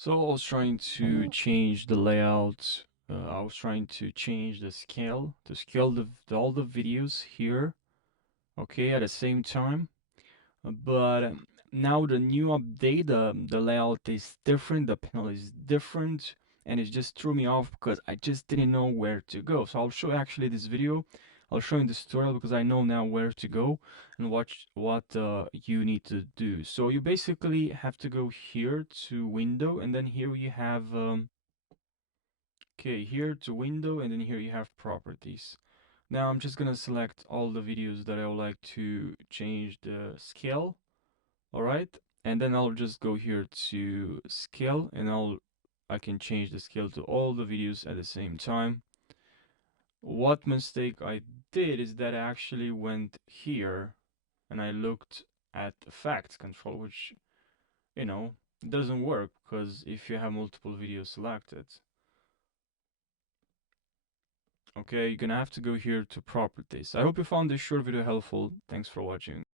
So I was trying to change the layout. I was trying to change the scale to scale all the videos here, okay, at the same time. But now the new update, the layout is different, the panel is different, and it just threw me off because I just didn't know where to go. So I'll show actually this video. I'll show you this tutorial because I know now where to go and watch what you need to do. So you basically have to go here to window, and then here you have okay, here to window, and then here you have properties. Now I'm just gonna select all the videos that I would like to change the scale. All right, and then I'll just go here to scale, and I can change the scale to all the videos at the same time. What mistake I did is that I actually went here and I looked at effects control, which, you know, doesn't work because if you have multiple videos selected, okay, you're gonna have to go here to properties. I hope you found this short video helpful. Thanks for watching.